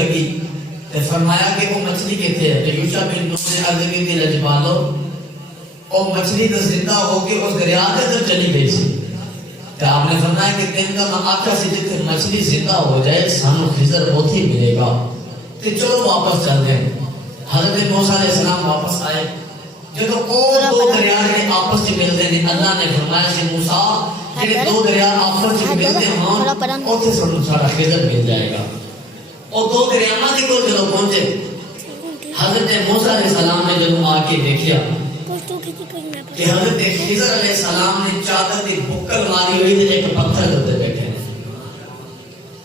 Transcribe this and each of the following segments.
لگی تے فرمایا کہ وہ مچھلی کتنے ہے؟ تو یوشع بن نون نے عرض کی تھی لجپالو وہ مچھلی تو زندہ ہو کے اس دریا کے اندر چلی گئی سی تو آپ نے فرمایا کہ تین کا آقا سے جتنے مچھلی زندہ ہو جائے سانو خضر اوتھی ملے گا کہ چلو واپس چل دیں. حضرت موسیٰ علیہ السلام واپس آئے جب وہ دو دریا کے آپس سے ملتے ہیں اللہ نے فرمایا کہ موسیٰ کہ دو دریا آپس سے ملتے ہیں اوتھے سانو سارا خضر مل جائے گا. اور دو دریاواں دے کول جدوں پہنچے حضرت موسیٰ علیہ السلام نے جب آ کے دیکھا کہ حضرت خضر علیہ السلام نے چادر دی بکل ماری ہوئی تھی ایک پتھر دے بیٹھے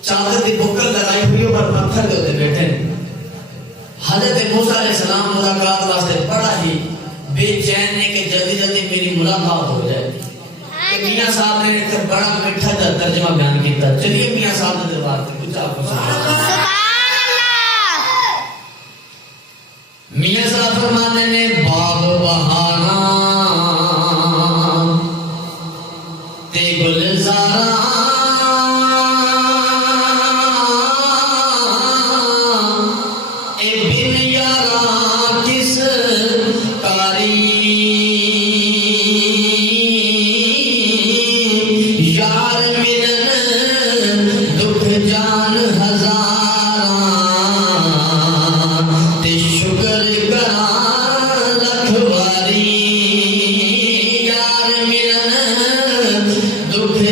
چادر دی بکل لگائی ہوئی پر پتھر دے بیٹھے. حضرت موسیٰ علیہ السلام ملاقات واسطے بڑا ہی بے چین نے کہ جلدی جلدی میری ملاقات ہو جائے. میاں صاحب نے ایک بڑا میٹھا ترجمہ بیان کیتا. چلیے میاں صاحب نے دربار سے کچھ آپ کو سنا. میاں صاحب فرمانے نے باب بہانا تے گلزارا اے بن یارا کس کاری یار ملن دکھ جان ہزار تے شکر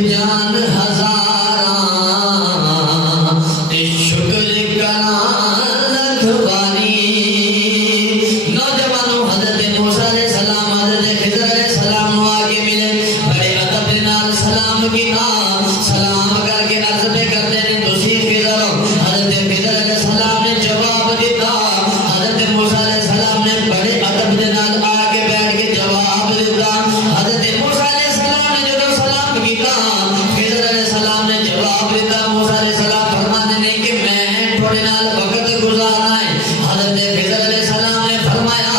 جان ہزاراں تے شکر کراں لکھواری. نوجوانوں حضرت موسیٰ علیہ السلام حضرت خضر علیہ السلام آگے ملے بڑے ادب دے نال سلام کیتا. سلام کر کے عرض پہ کرتے ہیں تسی خضر ہو. حضرت خضر علیہ السلام نے جواب دیتا. حضرت موسیٰ علیہ السلام نے بڑے ادب دے نال آگے بیٹھ کے جواب دیتا. حضرت موسیٰ علیہ السلام نے جب سلام کیتا خضر علیہ السلام نے جواب دیتا. موسیٰ علیہ السلام فرماتے ہیں کہ میں تھوڑے نال وقت گزارنا ہے. حضرت خضر علیہ السلام نے فرمایا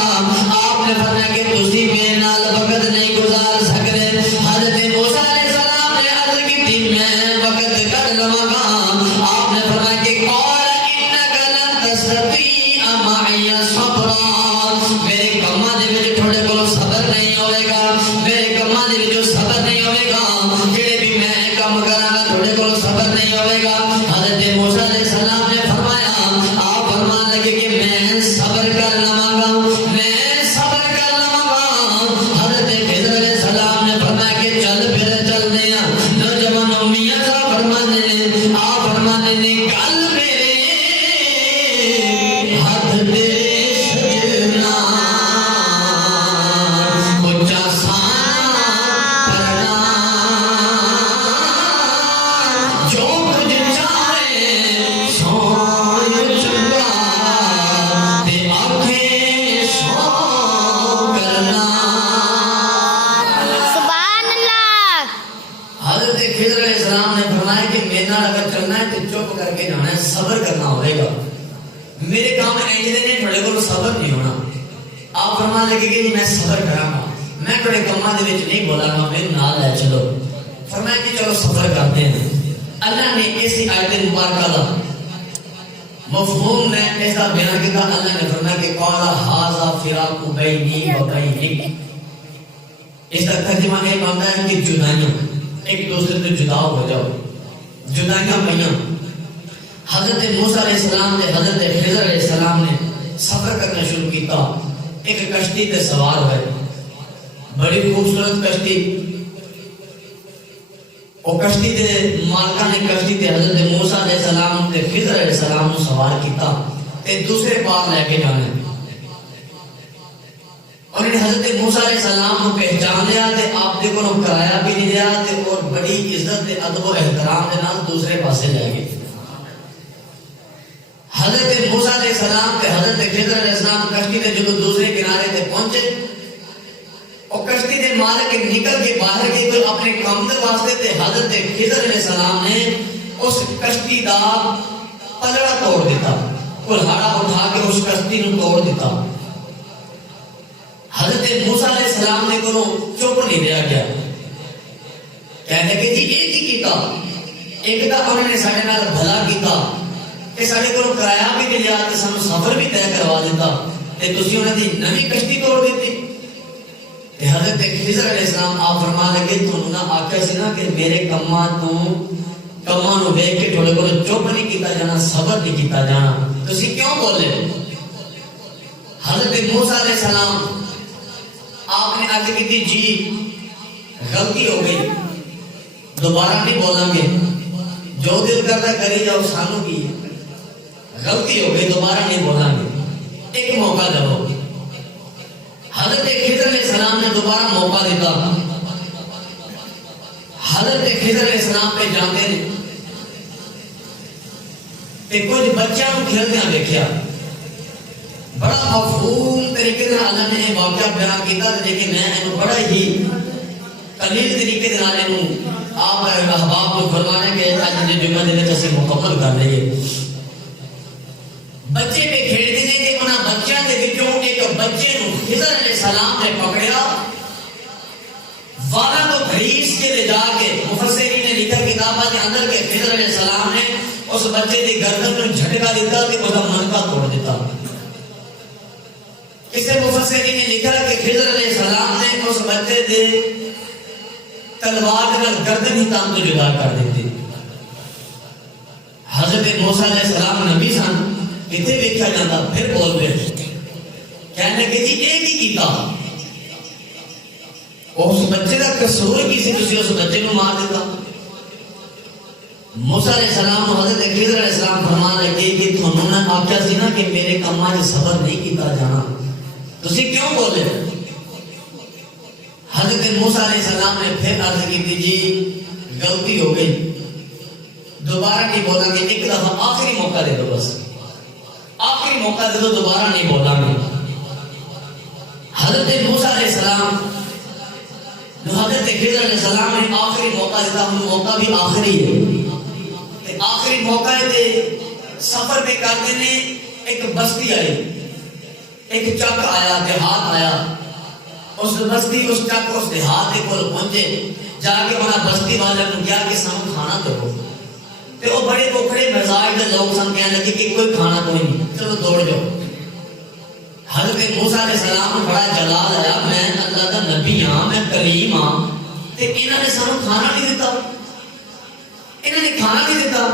آپ نے فرمایا کہ تسی میرے نال وقت نہیں گزار سکتے. حضرت موسیٰ علیہ السلام نے عرض کی تھی میں وقت کر لواں گا. آپ نے فرمایا کہ قال انک لن تستطیع معی صبرا میرے کماں دے وچ تھوڑے کول صبر نہیں ہوے گا. میرے کماں دے وچ صبر نہیں ہوے گا. جڑے بھی میں کام کراں گا تھوڑے کول صبر نہیں ہوے گا. حضرت موسیٰ علیہ السلام نے فرمایا آپ فرمان لگے کہ میں صبر کر لواں گا میں صبر کر لواں گا. حضرت خضر علیہ السلام نے فرمایا کہ چل پھر چلتے ہیں. نوجوانوں میاں صاحب فرماتے ہیں آپ فرماتے ہیں کل میرے ہاتھ تیرے سجنا اونچا سانا کرنا جو کچھ چاہے سوئے چنگا تے آنکھیں سو کرنا. سبحان اللہ. حضرت خضر علیہ السلام نے فرمایا کہ میرے نال اگر چلنا ہے تو چپ کر کے جانا ہے صبر کرنا ہوئے گا. میرے کام اینجدے نے تھوڑے کو صبر نہیں ہونا. آپ فرمان لگے کہ میں صبر کراں گا میں تھوڑے کماں دے وچ نہیں بولاں گا میرے نال لے چلو. فرمایا کہ چلو صبر کرتے ہیں. اللہ نے اس آیت مبارکہ کا مفہوم نے ایسا بیان کیا. اللہ نے فرمایا کہ قال ھذا فراق بینی و بینک. اس کا ترجمہ یہ بنتا ہے کہ جدائیاں ایک دوسرے سے جدا ہو جاؤ جدائیاں پئیاں. حضرت موسیٰ علیہ السلام نے حضرت خضر علیہ السلام نے سفر کرنا شروع کیتا. ایک کشتی تے سوار ہوئے بڑی خوبصورت کشتی. وہ کشتی دے مالکہ نے کشتی تے حضرت موسیٰ علیہ السلام تے خضر علیہ السلام نے سوار کیتا تے دوسرے پار لے کے جانے. انہوں نے حضرت موسیٰ علیہ السلام کو پہچان لیا تے آپ دے کو کرایا بھی نہیں دیا تے اور بڑی عزت تے ادب و احترام دے نال دوسرے پاسے لے گئے. حضرت موسیٰ علیہ السلام تے حضرت خضر علیہ السلام کشتی تے جو دوسرے کنارے تے پہنچے اور کشتی دے مالک نکل کے باہر گئے کوئی اپنے کام دے واسطے تے حضرت خضر علیہ السلام نے اس کشتی دا پلڑا توڑ دیتا. کلہاڑا اٹھا کے اس کشتی نو توڑ دیتا. حضرت موسیٰ علیہ السلام نے کو چپ نہیں دیا گیا. کہنے کہ جی ایک ہی کیتا ایک دا انہوں نے ساڑھے نال بھلا کیتا کہ سارے کو کرایہ بھی لیا تے سانو سفر بھی طے کروا دیتا تے تسی انہاں دی نویں کشتی توڑ دیتی. تے حضرت خضر علیہ السلام آپ فرما لگے تھانوں نہ آکھیا سی نا کہ میرے کماں نو ویکھ کے تھوڑے کول چپ نہیں کیتا جانا، صبر نہیں کیتا جانا. تسی کیوں بولے؟ حضرت موسیٰ علیہ السلام آپ نے عرض کی تھی جی غلطی ہو گئی، دوبارہ نہیں بولیں گے، جو دل کرتا کری جاؤ، سانو کی غلطی ہو گئی، دوبارہ نہیں بولیں گے، ایک موقع دو. حضرت خضر علیہ السلام نے دوبارہ موقع دیتا. حضرت خضر علیہ السلام پہ جاتے ہیں کہ کچھ بچوں کو کھیلتے ہیں دیکھا. بڑا مفہوم طریقے سے اللہ نے یہ واقعہ بیان کیتا، لیکن میں انہوں بڑا ہی قلیل طریقے سے آپ احباب کو فرمانے کے آج کے جمعہ دے وچ مکمل کر لئے. بچے پہ کھیلتے ہیں کہ انہاں بچیاں دے وچوں ایک بچے نو خضر علیہ السلام نے پکڑیا، والا کو گھڑیس کے لے جا کے مفسرین نے لکھا کتاباں کے اندر کہ خضر علیہ السلام نے اس بچے دی گردن میں جھٹکا دیتا کہ اس کا منکا توڑ دیتا. اسے مفسرین نے لکھا کہ خضر علیہ السلام نے اس بچے دے تلوار کے گردن ہی تام تو جدا کر دیتی. حضرت موسیٰ علیہ السلام نبی سن کتے دیکھا جاتا پھر بول رہے کہنے کہ جی ایک ہی کیتا اس بچے کا قصور کسی کسی اس بچے کو مار دیتا. موسیٰ علیہ السلام حضرت خضر علیہ السلام فرمان لگے کہ تھانوں نے آکھیا سی نا کہ میرے کماں وچ صبر نہیں کیتا جانا، تسی کیوں بولے؟ حضرت موسیٰ علیہ السلام نے پھر عرض کی تھی جی غلطی ہو گئی، دوبارہ نہیں بولا گے، ایک دفعہ آخری موقع دے دو، بس آخری موقع دے دو، دوبارہ نہیں بولا گے. حضرت موسیٰ علیہ السلام حضرت خضر علیہ السلام نے آخری موقع دیتا، ہم موقع بھی آخری ہے. آخری موقع ہے سفر پہ کرتے نے ایک بستی آئی، ایک چک آیا، دیہات آیا. اس بستی اس چک اس دیہات کے کول پہنچے، جا کے وہاں بستی والے نے کیا کہ سانو کھانا دو. تے وہ بڑے بکھڑے مزاج دے لوگ سن کہنے لگے کہ کوئی کھانا کوئی نہیں، چلو دوڑ جاؤ. حضرت موسیٰ علیہ السلام نے بڑا جلال آیا، میں اللہ کا نبی ہاں، میں کریم ہاں، تے انہوں نے سانو کھانا نہیں دیتا، انہوں نے کھانا نہیں دیتا.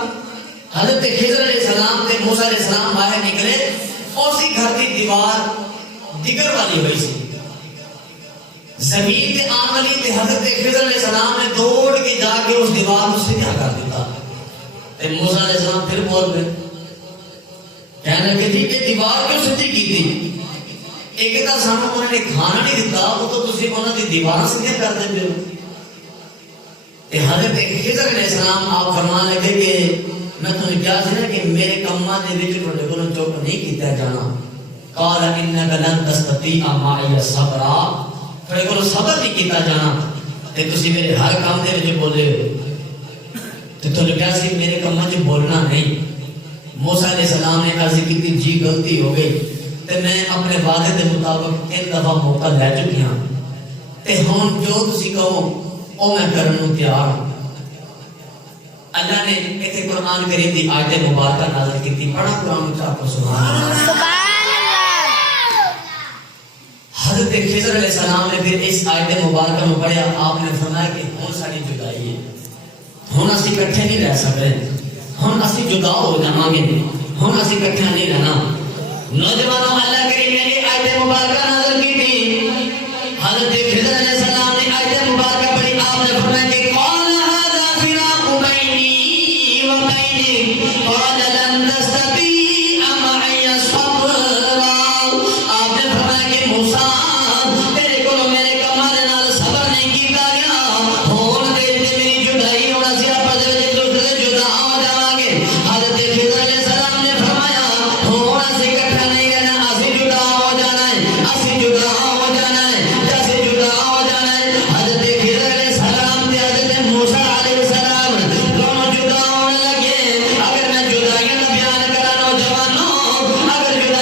حضرت خضر علیہ السلام تے موسیٰ علیہ السلام باہر نکلے، اسی گھر کی دیوار دیگر والی ہوئی سی، زمین تے آن والی تے حضرت خضر علیہ السلام نے دوڑ کے جا کے اس دیوار کو سیدھا کر دیتا. تے موسیٰ علیہ السلام پھر بول گئے کہنے لگے جی کہ دیوار کیوں سیدھی کی تھی؟ ایک تا سانو انہوں نے کھانا نہیں دیتا، وہ تو تسی انہوں نے دیوار سیدھا کر دیتے ہو. تے حضرت خضر علیہ السلام آپ فرمان لگے کہ میں تمہیں کیا سی نا کہ میرے کماں دے وچ تھوڑے کول چپ نہیں کیتا جانا. قال انک لن تستطيع معي صبرا، تھوڑے کول صبر نہیں کیتا جانا تے تسی میرے ہر کام دے وچ بولے تے تھوڑے کیا سی میرے کماں وچ بولنا نہیں. موسیٰ علیہ السلام نے عرض کی تھی جی غلطی ہو گئی تے میں اپنے وعدے کے مطابق ایک دفعہ موقع لے چکی ہاں تے ہن جو تسی کہو او میں کرن نوں تیار ہوں. اللہ نے ایتھے قرآن کریم دی آیت مبارکہ نازل کی تھی، پڑھا قرآن چاہتا سبحان اللہ سبحان اللہ. حضرت خضر علیہ السلام نے پھر اس آیت مبارکہ میں پڑھا، آپ نے فرمایا کہ ہن ساری جدائی ہے، ہن اسی اکٹھے نہیں رہ سکتے، ہن اسی جدا ہو جاواں گے، ہن اسی اکٹھے نہیں رہنا. نوجوانوں اللہ کریم نے یہ آیت مبارکہ نازل کی تھی. حضرت خضر علیہ السلام نے آیت مبارکہ پڑھی، آپ نے فرمایا کہ قال هذا فراق بینی و بینک قال لن تستطیع معی صبرا. آپ نے فرمایا کہ موسیٰ تیرے کو میرے کماں دے نال صبر نہیں کیتا گیا، ہن تے میری جدائی ہونا سی، آپس وچ دوسرے جدا ہو جاواں گے. حضرت خضر علیہ السلام نے فرمایا ہن اسی اکٹھا نہیں رہنا، اسی جدا ہو جانا ہے، اسی جدا ہو جانا ہے، جیسے جدا ہو جانا ہے. حضرت خضر علیہ السلام تے حضرت موسیٰ علیہ السلام دونوں جدا ہونے لگے. اگر میں جدائی کا بیان کرا نوجوانوں، اگر جدا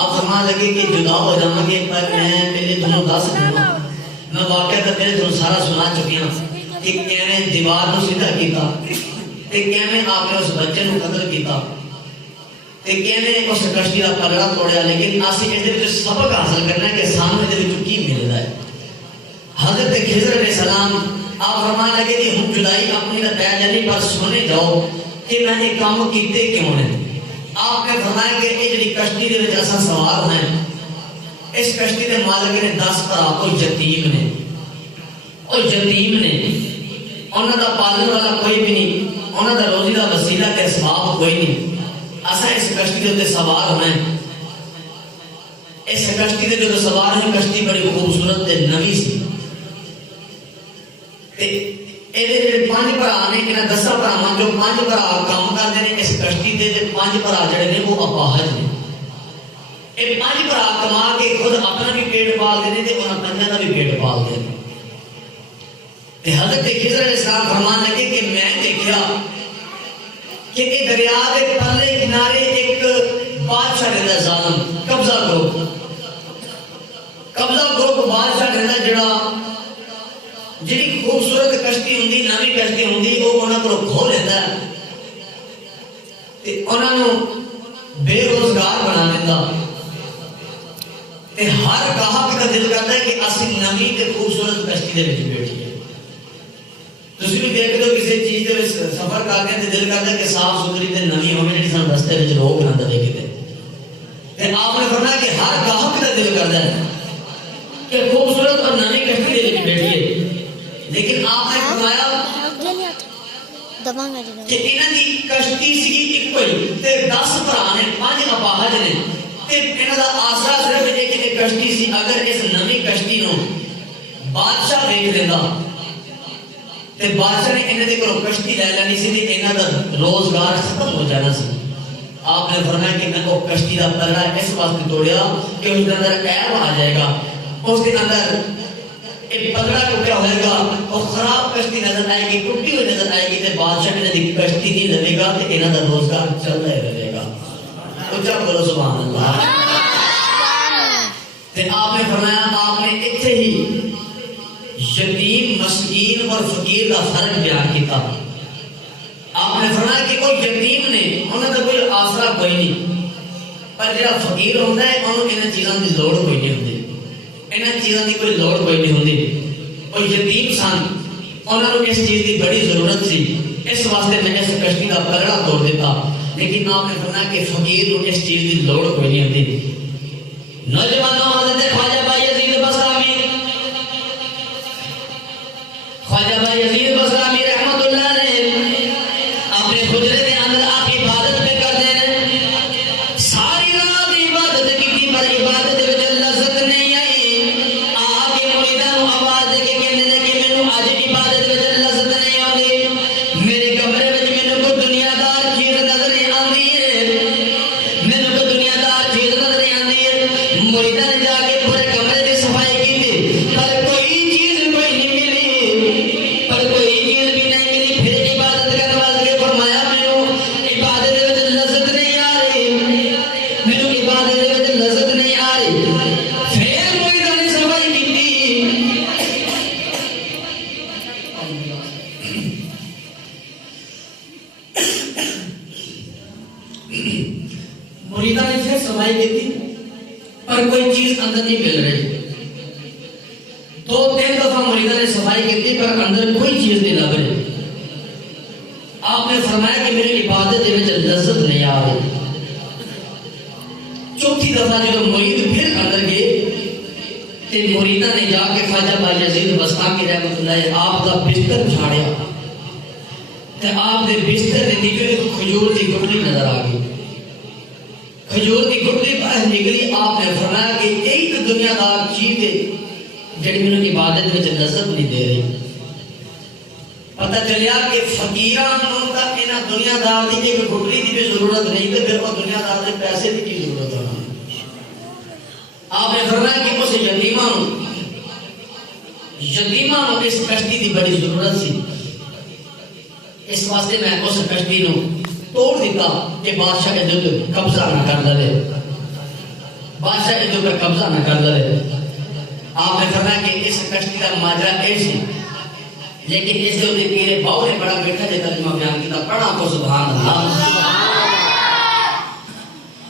آپ فرما لگے کہ جدا ہو جاؤں گے پر میں پہلے تمہیں دس دوں میں واقعہ کا پہلے تمہیں سارا سنا چکی ہوں کہ کیویں دیوار کو سیدھا کیتا تے کیویں آپ نے اس بچے کو قتل کیتا تے کیویں اس کشتی کا پلڑا توڑیا لیکن اسی اس دے سبق حاصل کرنا ہے کہ سامنے دے وچ کی ملدا ہے حضرت خضر علیہ السلام آپ فرما لگے کہ ہم جدائی اپنی نہ طے جانی پر سنے جاؤ کہ میں یہ کام کیتے کیوں نے آپ نے فرمایا کہ یہ جڑی کشتی دے وچ اساں سوار ہیں اس کشتی دے مالک نے 10 بھرا کوئی یتیم نے انہاں دا پالن والا کوئی بھی نہیں انہاں دا روزی دا وسیلہ تے اسباب کوئی نہیں اساں اس کشتی دے اوپر سوار ہونا ہے اس کشتی دے جو سوار ہیں کشتی بڑی خوبصورت تے نوی سی تے اے دے 5 بھرا نے انہاں 10 بھراواں جو 5 بھرا کام کردے نے اس کشتی دے 5 بھرا جڑے نے وہ اپاہج نے اے 5 بھرا کما کے خود اپنا بھی پیٹ پال دے تے انہاں پنجاں دا بھی پیٹ پال دے تے حضرت خضر علیہ السلام فرمان لگے کہ میں دیکھا کہ ایک دریا کے پرلے کنارے ایک بادشاہ رہتا ظالم قبضہ گروپ بادشاہ رہتا جڑا جڑی خوبصورت کشتی ہوندی نوی کشتی ہوندی وہ انہاں کو کھو لیتا ہے تے انہاں نو بے روزگار بنا دیتا تے ہر گاہک کا دل کرتا ہے کہ اسی نوی تے خوبصورت کشتی دے وچ بیٹھیے تسی بھی دیکھ دو کسی چیز دے وچ سفر کرتے تے دل کرتا ہے کہ صاف ستھری تے نوی ہوے جڑی سن رستے وچ روک نہ دے کتے تے آپ نے فرمایا کہ ہر گاہک کا دل کرتا ہے کہ خوبصورت اور نوی کشتی دے وچ بیٹھیے لیکن آپ نے فرمایا کہ انہاں دی کشتی سی ایک کوئی تے 10 بھرا نے 5 اپاہج نے تے انہاں دا آسرا صرف ایک کشتی سی اگر اس نوی کشتی نو بادشاہ دیکھ لیندا تے بادشاہ نے انہاں دے کولوں کشتی لے لینی سی تے انہاں دا روزگار ختم ہو جانا سی آپ نے فرمایا کہ میں وہ کشتی دا پلڑا اس واسطے توڑیا کہ اس کے اندر عیب آ جائے گا اس کے اندر ایک پلڑا ٹوٹا ہوئے گا اور خراب کشتی نظر آئے گی ٹوٹی ہوئی نظر آئے گی تے بادشاہ نے دی کشتی نہیں لگے گا تے انہاں دا روزگار چلتا ہی رہے گا اچھا بولو سبحان اللہ تے آپ نے فرمایا آپ نے اتنے ہی یتیم مسکین اور فقیر کا فرق بیان کیتا آپ نے فرمایا کہ کوئی یتیم نے انہاں دا کوئی آسرا کوئی نہیں پر جڑا فقیر ہوندا ہے انہوں انہاں چیزاں دی لوڑ کوئی نہیں ہوندی انہاں چیزاں دی کوئی لوڑ کوئی نہیں ہوندی کوئی یتیم سن انہاں نوں اس چیز دی بڑی ضرورت سی اس واسطے میں اس کشتی دا پلڑا توڑ دیتا لیکن آپ نے فرمایا کہ فقیر نوں اس چیز دی لوڑ کوئی نہیں ہوندی نوجوانوں حضرت خواجہ بائی یزید بستامی خواجہ بھائی یزید بستامی رحمت اللہ نے اپنے حجرے کے اندر آپ عبادت پہ کر دیں ساری رات عبادت کی پر عبادت وچ لذت نہیں آئی آگے مریداں نوں آواز دے کے کہندے نے کہ مینوں اج عبادت وچ لذت نہیں آندی میرے کمرے وچ مینوں کوئی دنیا دار چیز نظر نہیں آندی ہے مینوں کوئی دنیا دار چیز نظر نہیں آندی ہے مریداں نے جا کے پورے کمرے دی صفائی کی پر کوئی چیز کوئی نہیں ملی پر کوئی چیز بھی نہیں ملی پھر عبادت کا نواز کے فرمایا مینوں عبادت وچ لذت نہیں آ رہی مینوں عبادت وچ لذت نہیں آ رہی پھر مریداں نے صفائی کی مریداں نے پھر صفائی کی پر کوئی چیز اندر نہیں مل رہی دو تین دفعہ مریداں نے صفائی کی پر اندر کوئی چیز نہیں لگ رہی آپ نے فرمایا کہ میری عبادت وچ لذت نہیں آ رہی چوتھی دفعہ جب مرید پھر اندر گئے تے مریداں نے جا کے خواجہ بھائی یزید بستامی رحمت اللہ آپ کا بستر جھاڑیا تے آپ دے بستر دے نکلے کھجور دی گٹلی نظر آ گئی کھجور کی گٹلی باہر نکلی آپ نے فرمایا کہ یہی تو دنیا دار چیز ہے جڑی میرے عبادت میں لذت نہیں دے رہی پتہ چلیا کہ فقیراں نوں تا انہاں دنیا دار دی ایک گٹلی دی بھی ضرورت نہیں تے پھر وہ دنیا دار دے پیسے دی کی ضرورت ہے آپ نے فرمایا کہ اس یتیماں نوں اس کشتی دی بڑی ضرورت سی اس واسطے میں اس کشتی نوں توڑ دیتا کہ بادشاہ کے دل پر قبضہ نہ کر لے بادشاہ کے دل پر قبضہ نہ کر لے آپ نے فرمایا کہ اس کشتی کا ماجرا ایسی لیکن اس دل کے میرے باؤ نے بڑا میٹھا جو ترجمہ بیان کیا پڑھا تو سبحان اللہ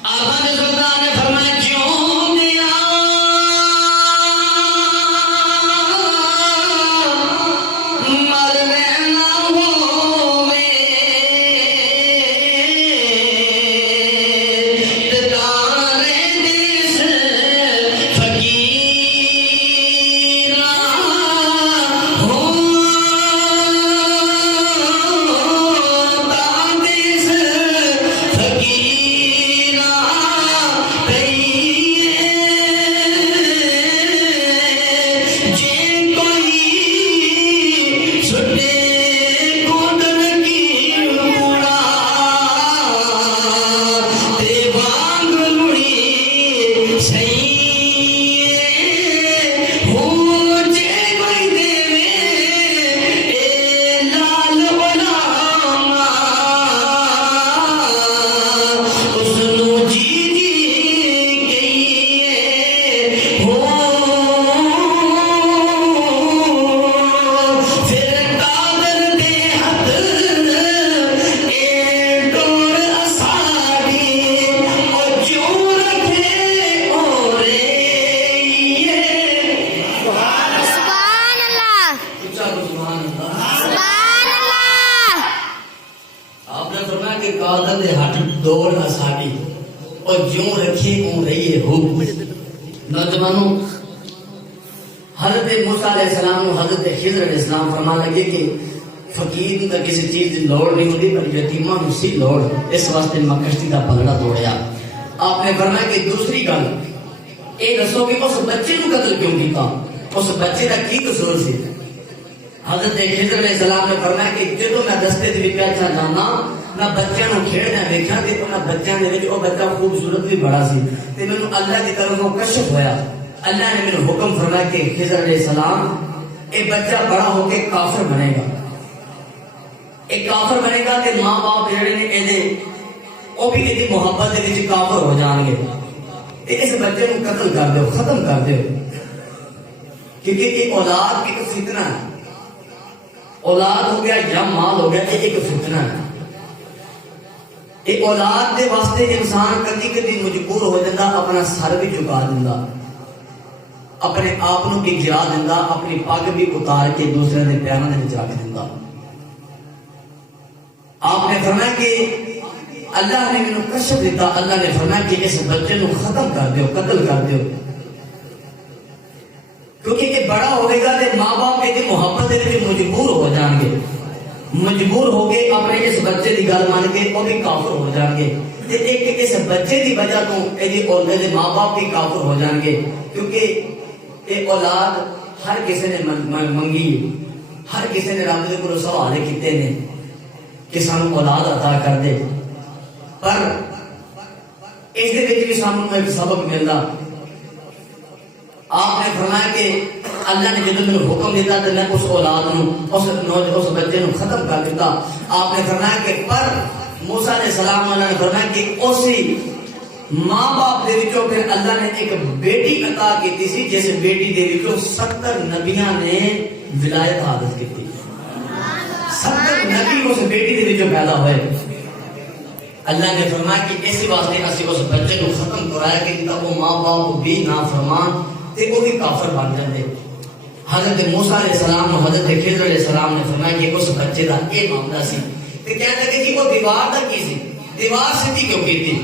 آپ نے سلطان نے فرمایا کیوں دیا نوجوانوں حضرت موسیٰ علیہ السلام و حضرت خضر علیہ السلام فرما لگے کہ فقیر نوں کسی چیز کی لوڑ نہیں ہوتی پر یتیماں نوں سی لوڑ اس واسطے میں کشتی کا پلڑا توڑیا آپ نے فرمایا کہ دوسری گل اے دسو کہ اس بچے نوں قتل کیوں کیتا اس بچے کا کی قصور سی حضرت خضر علیہ السلام نے فرمایا کہ جدوں میں رستے تے پہنچا جانا نہ بچیاں نوں کھیڈنا ویکھیا تے انہاں بچیاں دے وچ او بچہ خوبصورت بھی بڑا سی تے مینوں اللہ دی طرفوں کشف ہویا اللہ نے مینوں حکم فرمایا کہ خضر علیہ السلام اے بچہ بڑا ہو کے کافر بنے گا ایک کافر بنے گا تے ماں باپ جڑے نے اے دے او بھی ایدی محبت دے وچ کافر ہو جان گے تے اس بچے نوں قتل کر دیو ختم کر دیو کیونکہ یہ اولاد ایک فتنہ ہے اولاد ہو گیا یا مال ہو گیا یہ ایک فتنہ ہے یہ اولاد دے واسطے انسان کدی کدی مجبور ہو جاتا اپنا سر بھی چکا دینا اپنے آپ نوں کی گرا دینا اپنی پگ بھی اتار کے دوسرے دے پیراں دے وچ رکھ دینا آپ نے فرمایا کہ اللہ نے مینوں کشف دیتا اللہ نے فرمایا کہ اس بچے نوں ختم کر دیو قتل کر دیو کیونکہ یہ بڑا ہوئے گا تو ماں باپ کی محبت کے مجبور ہو جان گے، مجبور ہو کے اپنے اس بچے کی گل مان کے وہ بھی کافر ہو جان گے، ایک اس بچے کی وجہ تو یہ ماں باپ بھی کافر ہو جان گے، کیونکہ یہ اولاد ہر کسی نے منگی، ہر کسی نے رب کو سوال کیتے نے کہ سانو اولاد عطا کر دے، پر اس دے وچ بھی سانو ایک سبق ملدا۔ آپ نے فرمایا کہ اللہ نے جدوں میں حکم دیتا تو میں اس اولاد اس بچے نو ختم کر دیتا۔ آپ نے فرمایا کہ پر موسیٰ علیہ السلام نے فرمایا کہ اسی ماں باپ دے وچوں پھر اللہ نے ایک بیٹی عطا کی سی، جس بیٹی دے وچوں 70 نبیاں نے ولایت حاصل کی، 70 نبی اس بیٹی دے وچوں پیدا ہوئے۔ اللہ نے فرمایا کہ اسی واسطے اسی اس بچے کو ختم کرایا کہ وہ ماں باپ بھی نافرمان تے وہ بھی کافر بن جاندے۔ حضرت موسیٰ علیہ السلام اور حضرت خضر علیہ السلام نے فرمایا کہ اس بچے دا یہ معاملہ سی، تے کہنے لگے کہ وہ دیوار دا کی سی، دیوار سیدھی کیوں کی تھی؟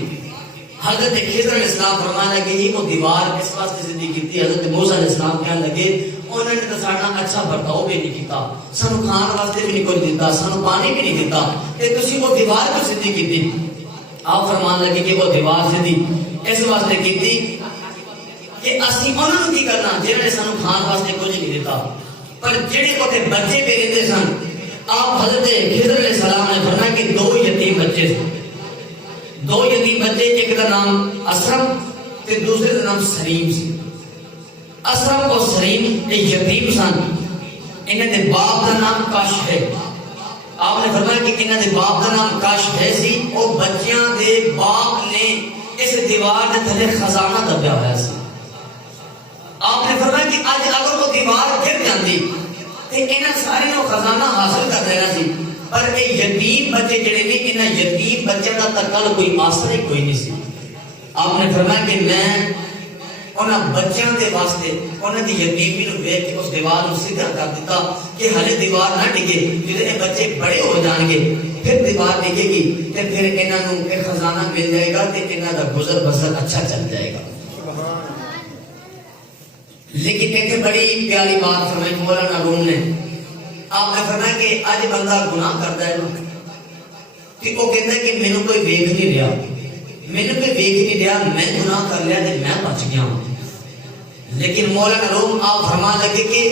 حضرت خضر علیہ السلام فرمانے لگے کہ وہ دیوار اس واسطے سیدھی کی تھی۔ حضرت موسیٰ علیہ السلام کہنے لگے انہوں نے تو ساڈا اچھا برتاؤ بھی نہیں کیتا، سانو کھان واسطے بھی نہیں کچھ دیتا، سانو پانی بھی نہیں دیتا، تے تسی وہ دیوار کیوں سیدھی کی تھی؟ آپ فرمان لگے کہ وہ دیوار سیدھی اس واسطے کی تھی کہ اسی انہوں نے کی کرنا جنہوں نے سانو کھان واسطے کچھ نہیں دیتا، پر جڑے کوتے بچے پہ رہتے سن، آپ حضرت خضر علیہ السلام نے فرمایا کہ 2 یتیم بچے تھے، 2 یتیم بچے، ایک کا نام اسرم تے دوسرے کا نام سریم سی۔ اسرم اور سریم ایک یتیم سن، انہیں دے باپ کا نام کش ہے۔ آپ نے فرمایا کہ انہوں دے باپ کا نام کش ہے سی، اور بچیاں دے باپ نے اس دیوار دے تھلے خزانہ دبیا ہوا سی۔ آپ نے فرمایا کہ آج اگر وہ دیوار گر جاندی تے انہاں سارے نو خزانہ حاصل کر لینا سی، پر اے یتیم بچے جڑے نے انہاں یتیم بچیاں دا تکل کوئی آسر ہی کوئی نہیں سی۔ آپ نے فرمایا کہ میں انہاں بچیاں دے واسطے انہاں دی یتیمی نو ویکھ کے اس دیوار نو سیدھا کر دیتا کہ ہلے دیوار نہ ڈگے، جدے بچے بڑے ہو جان گے پھر دیوار ڈگے گی تے پھر انہاں نو ایک خزانہ مل جائے گا تے انہاں دا گزر بسر اچھا چل جائے گا۔ لیکن ایک بڑی پیاری بات فرمائی مولانا روم نے، آپ نے فرمایا کہ آج بندہ گناہ کرتا ہے کہ وہ کہتا ہے کہ مینوں کوئی ویکھ نہیں رہا، مینوں کوئی ویکھ نہیں رہا، میں گناہ کر لیا تے میں بچ گیا ہوں۔ لیکن مولانا روم آپ فرما لگے کہ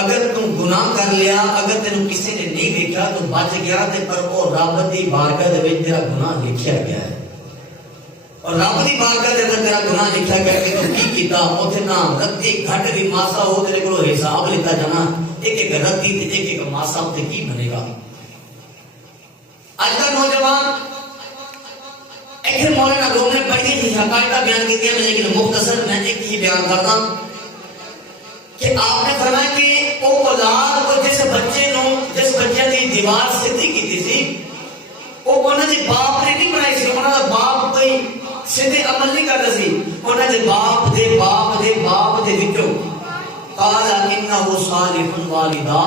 اگر تم گناہ کر لیا، اگر تینوں کسی نے نہیں دیکھا تو بچ گیا تے، پر وہ رب دی بارگاہ دے وچ تیرا گناہ لکھیا گیا ہے، اور رب دی بارگاہ دے اندر تیرا گناہ لکھیا گیا کہ تو کی کیتا، اوتھے نہ رتی گھٹ دی ماسا ہو تیرے کولوں حساب لیتا جانا، ایک ایک رتی تے ایک ایک ماسا تے کی بنے گا۔ اج کا نوجوان ایک مولانا روم نے بڑی ہی حقائق بیان کی ہے، لیکن مختصر میں ایک ہی بیان کرتا ہوں کہ آپ نے فرمایا کہ وہ اولاد کو جس بچے نو جس بچے دی دیوار سیدھی کی سی وہ انہاں دے باپ نے نہیں بنائی سی، انہاں دا باپ کوئی سیدھے عمل نہیں کردا سی، انہاں دے باپ دے باپ دے باپ دے وچوں قال انہ صالح والدہ،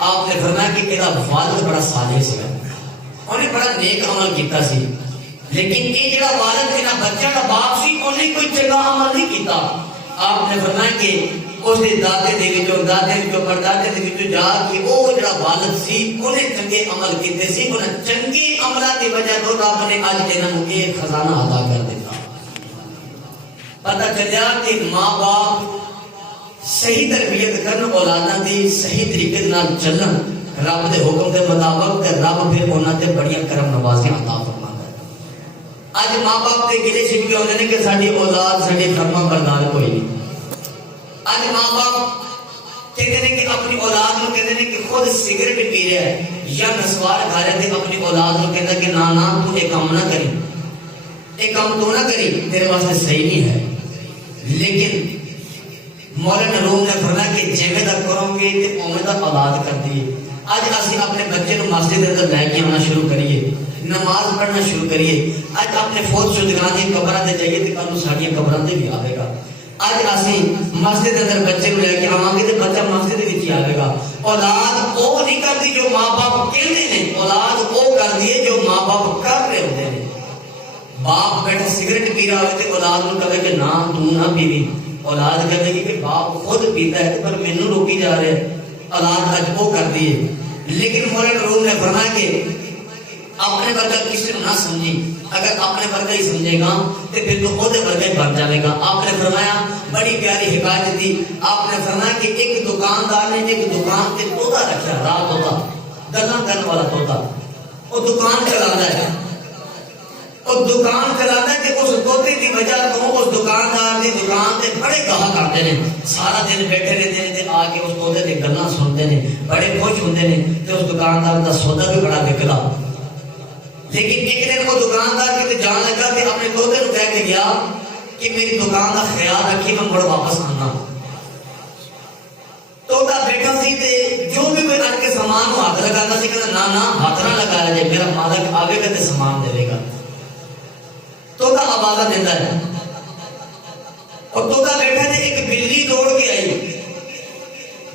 آپ نے فرمایا کہ میرا والد بڑا صالح سی، انہیں بڑا نیک عمل کیتا سی، لیکن یہ جڑا والد میرا بچہ کا باپ سی انہیں کوئی چنگا عمل نہیں کیتا۔ آپ نے فرمایا کہ اس دے دادے دے وچوں دادے وچوں پردادے دے وچوں جا کے وہ جڑا والد سی انہیں چنگے عمل کیتے سی، انہیں چنگے عملاں دی وجہ تو رب نے اج انہاں نوں ایک خزانہ عطا کر دیتا۔ پتہ چلیا کہ ماں باپ صحیح تربیت کرن، اولاداں دی صحیح طریقے نال چلن رب دے حکم دے مطابق، تے رب پھر انہاں تے بڑیاں کرم نوازیاں عطا فرمائے۔ آج ماں باپ کے گلے شکوے ہوتے ہیں کہ ساری اولاد ساری فرما بردار کوئی نہیں۔ آج ماں باپ کہتے ہیں کہ اپنی اولاد کو کہتے ہیں کہ خود سگریٹ پی رہا ہے یا نسوار کھا رہے تھے، اپنی اولاد کو کہتا ہے کہ نا تو ایک کام نہ کری، ایک کام تو نہ کری، تیرے واسطے صحیح نہیں ہے۔ لیکن مولانا روم نے فرمایا کہ جیویں دا کرو گے تے اوویں دا اولاد کر دیے۔ آج اسی اپنے بچے کو مسجد اندر لے کے آنا شروع کریے، نماز پڑھنا شروع کریے۔ اج اپنے فوت شدگان دی قبراں تے جائیے تے کل ساڈیاں قبراں تے بھی آوے گا۔ اج اسی مسجد اندر بچے کو لے کے آواں گے تے بچہ مسجد وچ ہی آوے گا۔ اولاد او نہیں کرتی جو ماں باپ کہندے نے، اولاد او کردی ہے جو ماں باپ کر رہے ہوندے نے۔ باپ بیٹھا سگریٹ پی رہا ہوئے تے اولاد نوں کہے کہ نا تو نہ پیوی، اولاد کہے گی کہ باپ خود پیتا ہے پر مینوں روکی جا رہا ہے، اولاد اج وہ کر دی ہے۔ لیکن مولا روم نے فرمایا کہ اپنے ورگا کسی کو نہ سمجھی، اگر اپنے ورگا ہی سمجھے گا تو پھر تو خود ورگا ہی بن جائے گا۔ آپ نے فرمایا بڑی پیاری حکایت دی، آپ نے فرمایا کہ ایک دکاندار نے ایک دکان تے طوطا رکھا، رات طوطا، گلاں کرنے والا طوطا، وہ دکان چلاتا ہے، اور دکان چلاتا ہے کہ اس طوطے کی وجہ تو اس دکاندار کی دکان تے بڑے گاہک آتے ہیں، سارا دن بیٹھے رہتے ہیں تے آ کے اس طوطے کی گلاں سنتے ہیں، بڑے خوش ہوتے ہیں تے اس دکاندار کا سودا بھی بڑا بکدا۔ لیکن ایک دن وہ دکاندار کی جان لگا کہ اپنے طوطے کو کہہ کے گیا کہ میری دکان کا خیال رکھی، میں مڑ واپس آنا۔ طوطا بیٹھا سی تے جو بھی کوئی آن کے سامان کو ہاتھ لگاتا سی کہتا نا نا ہاتھ نہ لگایا جائے، میرا مالک آگے کا تے سامان دے گا۔ طوطا آوازہ دیتا ہے اور طوطا بیٹھا تھے، ایک بلی دوڑ کے آئی،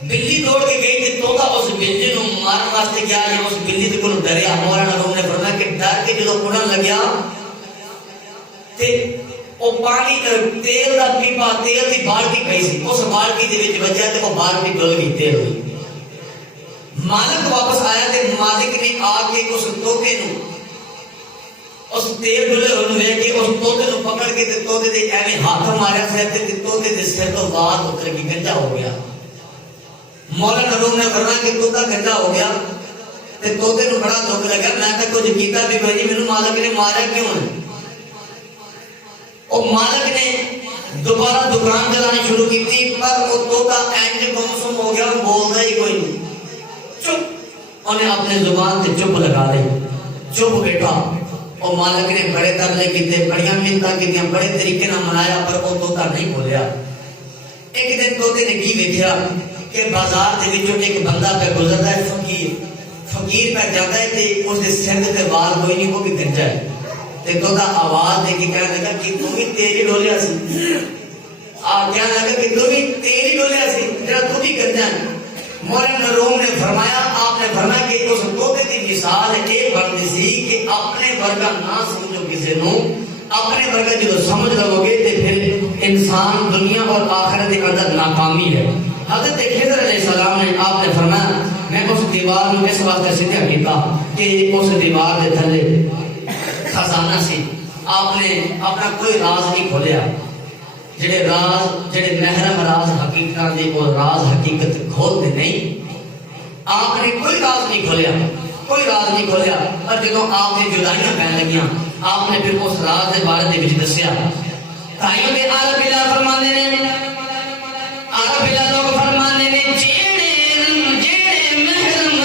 بلی دوڑ کے گئی کہ طوطا اس بلی نو مارن واسطے گیا، یا اس بلی کو ڈریا۔ مولانا روم نے فرمایا کہ ڈر کے جدو اڑن لگیا تے او پانی تیل دا پیپا، تیل دی بالٹی پئی سی، اس بالٹی دے وچ وجیا تے وہ بالٹی ڈل گئی، تیل ہوئی۔ مالک واپس آیا تے مالک نے آ کے اس طوطے نو اس تیل ڈلے ہوئے ویکھ کے اس طوطے نو پکڑ کے تے طوطے دے ایویں ہاتھ ماریا سر تے طوطے دے سر تو بات اتر کے گنجا ہو گیا۔ مولانا روم نے فرمایا کہ طوطا گنجا ہو گیا تے طوطے نو بڑا دکھ لگا، میں تے کچھ کیتا بھی کوئی نہیں، مینوں مالک نے ماریا کیوں ہے؟ او مالک نے دوبارہ دکان چلانی شروع کی تھی، پر وہ طوطا اینج گمسم ہو گیا، بولتا ہی کوئی نہیں، چپ، انہیں اپنے زبان تے چپ لگا لی، چپ بیٹھا۔ اور مالک نے بڑے ترلے کیتے، بڑیاں منتاں کیتیاں، بڑے طریقے نہ منایا، پر وہ طوطا نہیں بولیا۔ ایک دن طوطے نے کی دیکھا کہ بازار دے وچوں ایک بندہ پہ گزرتا ہے، فقیر پہ جاتا ہے تے اس دے سر تے وال کوئی نہیں، وہ بھی گنجا ہے تے طوطا آواز دے کے کہنے لگا کہ تو بھی تیری ڈولیا سی، کہنے لگا کہ تو بھی تیری ڈولیا سی جڑا تو بھی گنجا ہے۔ مولانا روم نے فرمایا، آپ نے فرمایا کہ اس طوطے کی مثال یہ بنتی سی کہ اپنے ورگا نہ سمجھو کسی نو، اپنے ورگا جو سمجھ لو گے تے پھر انسان دنیا اور آخرت کے اندر ناکامی ہے۔ حضرت خضر علیہ السلام نے آپ نے فرمایا میں اس دیوار میں اس واسطے سیدھا کیتا کہ اس دیوار دے تھلے خزانہ سی، آپ نے اپنا کوئی راز نہیں کھولیا، جڑے محرم راز حقیقت دے وہ راز حقیقت کھولتے نہیں، آپ نے کوئی راز نہیں کھولیا، کوئی راز نہیں کھولیا۔ اور جدوں آپ نے جدائیاں پہن لگیاں، آپ نے پھر اس راز دے بارے دے وچ دسیا۔ تائیوں دے عرب اللہ فرماندے نے، عرب اللہ لوگ فرماندے نے جیڑے محرم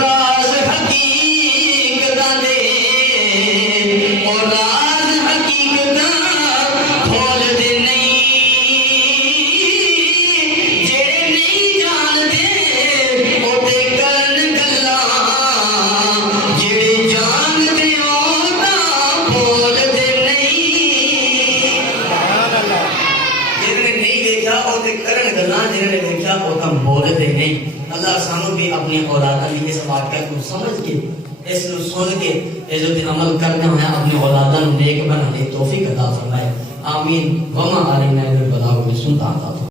راز حقیقت دے اور راز حقیقت کھول دے نہیں، جیڑے نہیں جان دے او تے کرن گلاں، جیڑے جان دے او تاں بول دے نہیں۔ جنہیں نہیں دیکھا او تے کرن گلاں، جنہیں دیکھا او تاں بول دے نہیں۔ اللہ سانو بھی اپنی اولاداں دی اس واقعہ کو سمجھ کے، اس کو سن کے اس تے عمل کرنا ہے، اپنے اولاداں نو نیک بنانے توفیق عطا فرمائے، آمین۔ وما علینا الا البلاغ، سنتا